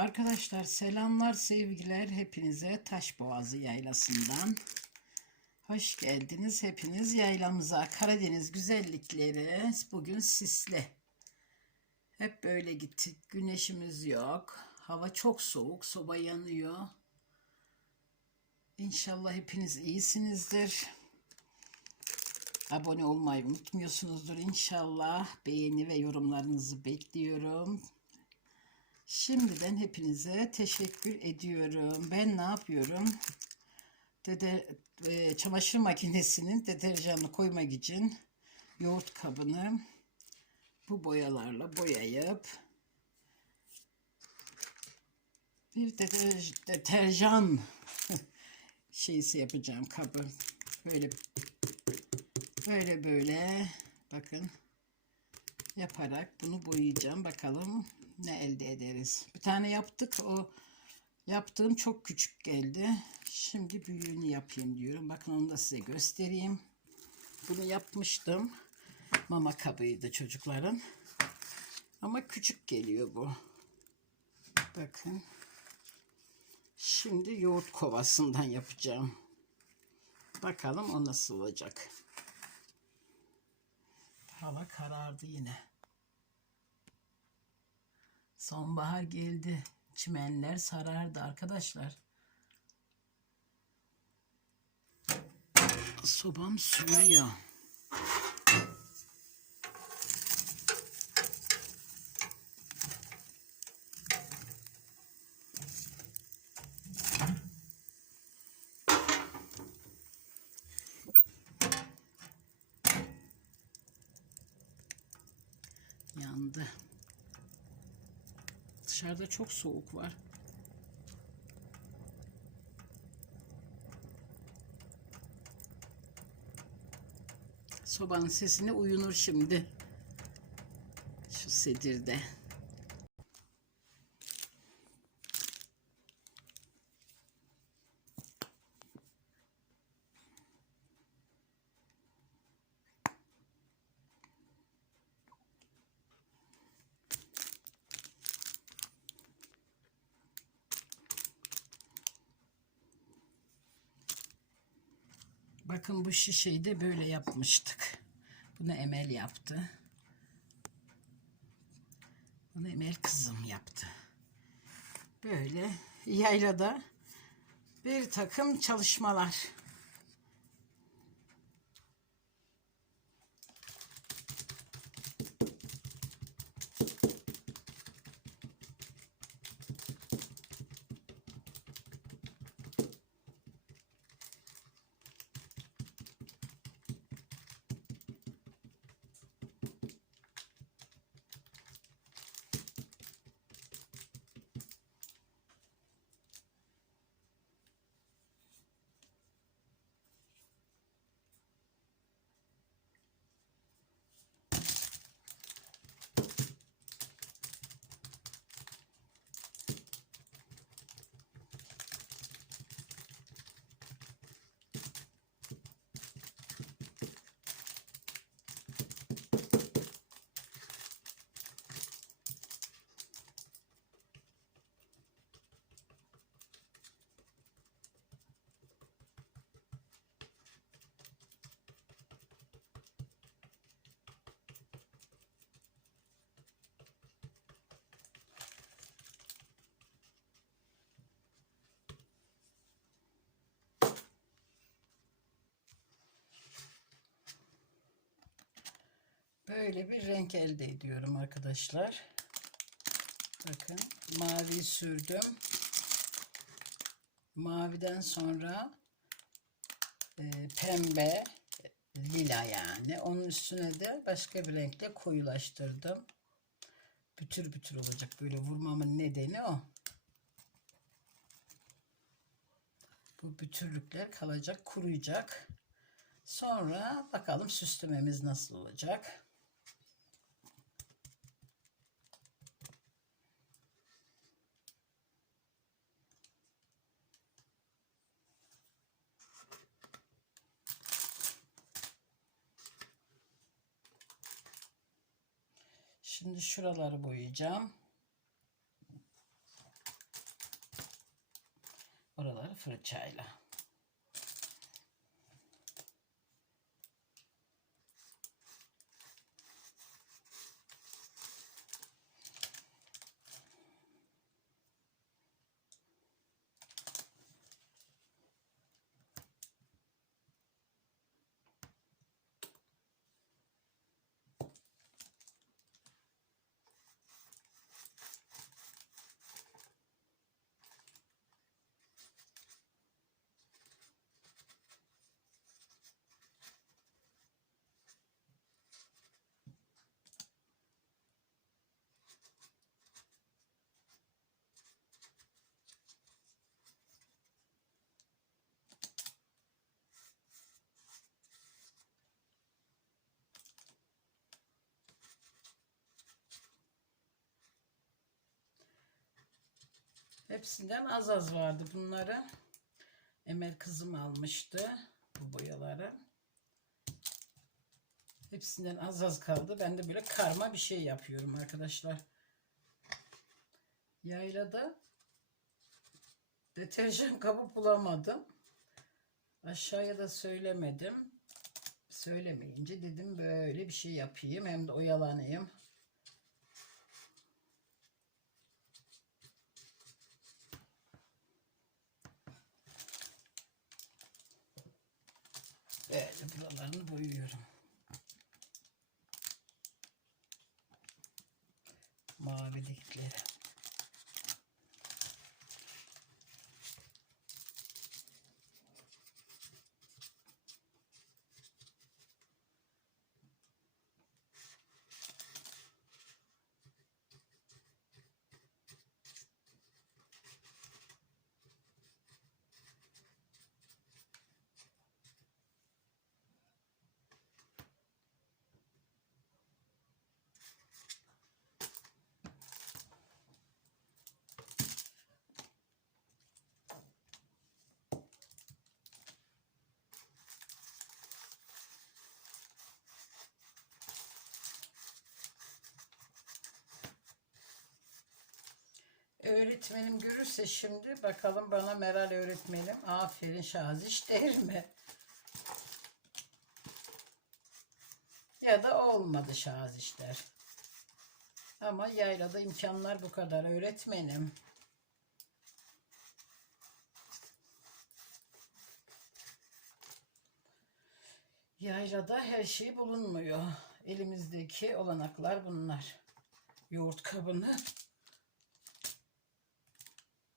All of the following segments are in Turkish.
Arkadaşlar selamlar sevgiler hepinize Taşboğazı yaylasından. Hoş geldiniz hepiniz yaylamıza. Karadeniz güzellikleri bugün sisli. Hep böyle gittik. Güneşimiz yok. Hava çok soğuk. Soba yanıyor. İnşallah hepiniz iyisinizdir. Abone olmayı unutmuyorsunuzdur inşallah. Beğeni ve yorumlarınızı bekliyorum. Şimdiden hepinize teşekkür ediyorum. Ben ne yapıyorum? Dede, e, çamaşır makinesinin deterjanını koymak için yoğurt kabını bu boyalarla boyayıp bir deter- deterjan şeysi yapacağım kabı. Böyle böyle böyle bakın yaparak bunu boyayacağım. Bakalım ne elde ederiz. Bir tane yaptık. O yaptığım çok küçük geldi. Şimdi büyüğünü yapayım diyorum. Bakın onu da size göstereyim. Bunu yapmıştım. Mama kabıydı çocukların. Ama küçük geliyor bu. Bakın. Şimdi yoğurt kovasından yapacağım. Bakalım o nasıl olacak. Hava karardı yine. Sonbahar geldi. Çimenler sarardı arkadaşlar. Sobam sönüyor. Yandı. Dışarıda çok soğuk var. Sobanın sesine uyunur şimdi. Şu sedirde. Bakın bu şişeyi de böyle yapmıştık. Bunu Emel yaptı. Bunu Emel kızım yaptı. Böyle yaylada bir takım çalışmalar. Böyle bir renk elde ediyorum arkadaşlar. Bakın mavi sürdüm. Maviden sonra e, pembe, lila yani. Onun üstüne de başka bir renkle koyulaştırdım. Bütür bütür olacak. Böyle vurmamın nedeni o. Bu bütürlükler kalacak, kuruyacak. Sonra bakalım süslememiz nasıl olacak. Şimdi şuraları boyayacağım. Oraları fırçayla. Hepsinden az az vardı bunları. Emel kızım almıştı bu boyaları. Hepsinden az az kaldı. Ben de böyle karma bir şey yapıyorum arkadaşlar. Yaylada deterjan kabı bulamadım. Aşağıya da söylemedim. Söylemeyince dedim böyle bir şey yapayım. Hem de oyalanayım. Böyle buralarını boyuyorum. Mavilikleri. Öğretmenim görürse şimdi bakalım bana Meral öğretmenim aferin Şaziş der mi? Ya da olmadı Şaziş der. Ama yaylada imkanlar bu kadar öğretmenim. Yaylada her şey bulunmuyor. Elimizdeki olanaklar bunlar. Yoğurt kabını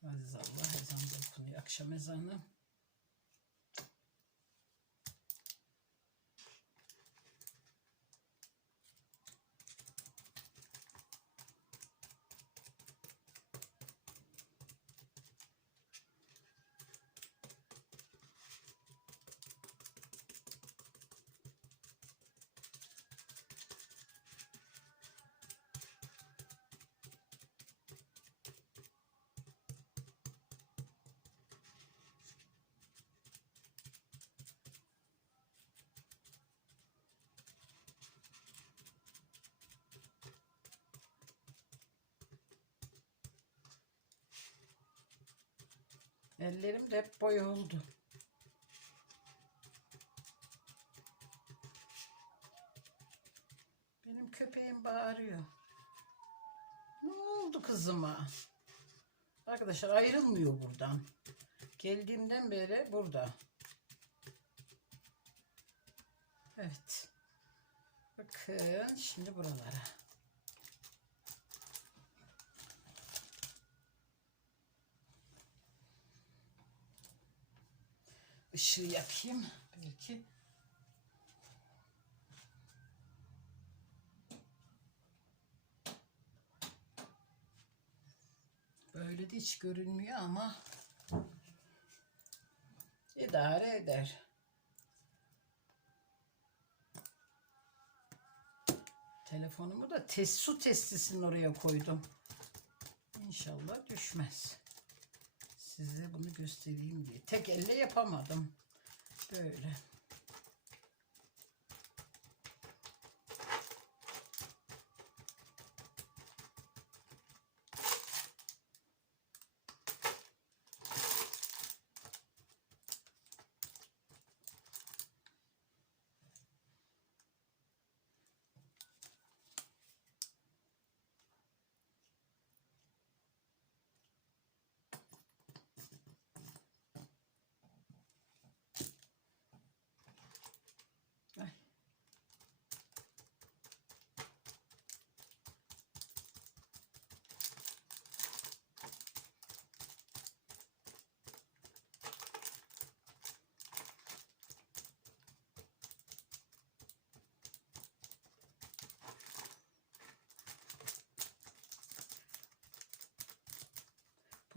Aziz Allah ezan da okunuyor. Akşam ezanı. Ellerim de hep boy oldu. Benim köpeğim bağırıyor. Ne oldu kızıma? Arkadaşlar ayrılmıyor buradan. Geldiğimden beri burada. Evet. Bakın şimdi buralara. Işığı yakayım belki. Böyle de hiç görünmüyor ama idare eder. Telefonumu da test, su testisinin oraya koydum. İnşallah düşmez. Size bunu göstereyim diye. Tek elle yapamadım. Böyle.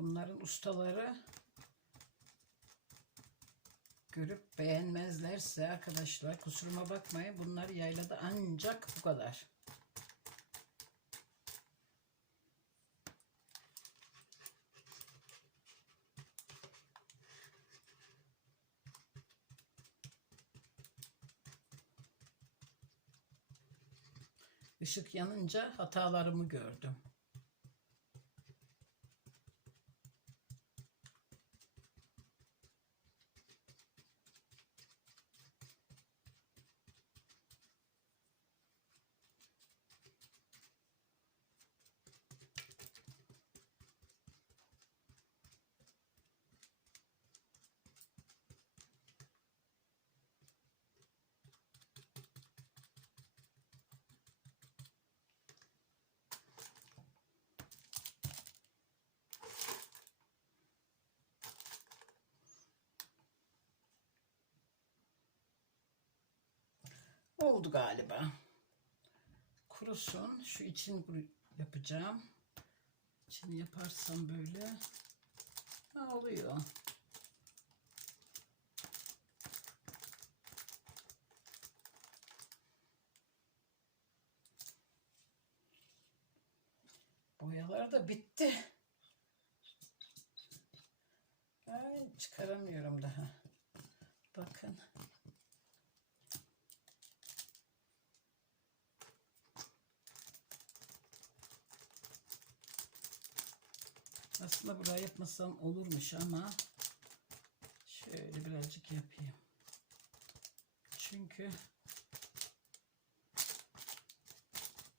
Bunların ustaları görüp beğenmezlerse arkadaşlar kusuruma bakmayın. Bunlar yaylada ancak bu kadar. Işık yanınca hatalarımı gördüm. Oldu galiba. Kurusun. Şu için yapacağım. İçini yaparsam böyle ha, oluyor. Boyalar da bitti. Ay, çıkaramıyorum daha. Bakın. Aslında buraya yapmasam olurmuş ama şöyle birazcık yapayım. Çünkü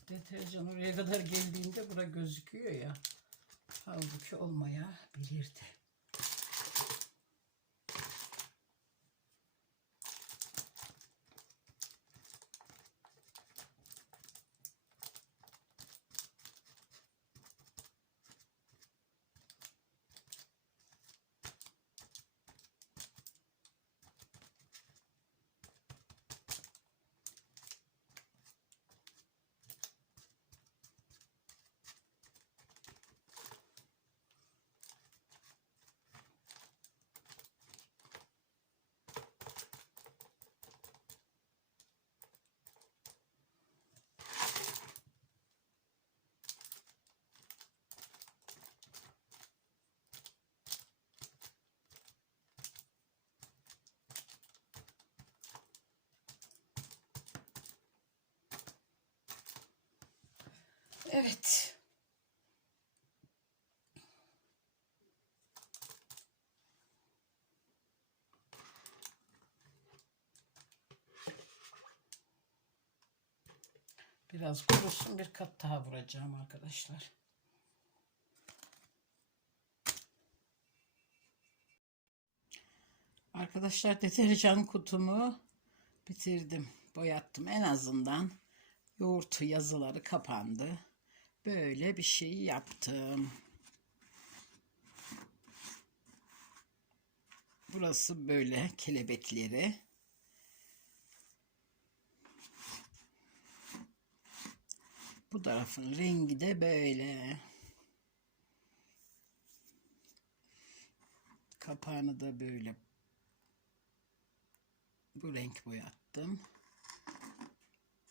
deterjan oraya kadar geldiğinde bura gözüküyor ya. Halbuki olmayabilirdi. Evet. Biraz kurusun bir kat daha vuracağım arkadaşlar. Arkadaşlar deterjan kutumu bitirdim. Boyattım en azından. Yoğurt yazıları kapandı. Böyle bir şey yaptım. Burası böyle kelebekleri. Bu tarafın rengi de böyle. Kapağını da böyle bu renk boyattım.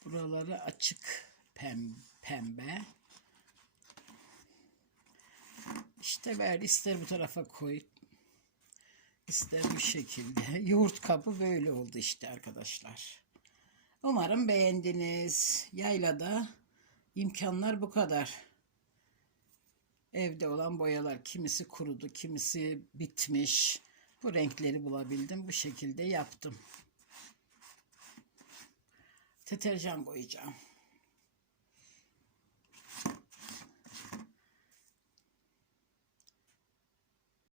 Buraları açık pem, pembe. İşte ver ister bu tarafa koy. ister bu şekilde. Yoğurt kabı böyle oldu işte arkadaşlar. Umarım beğendiniz. Yaylada imkanlar bu kadar. Evde olan boyalar kimisi kurudu, kimisi bitmiş. Bu renkleri bulabildim. Bu şekilde yaptım. Deterjan koyacağım.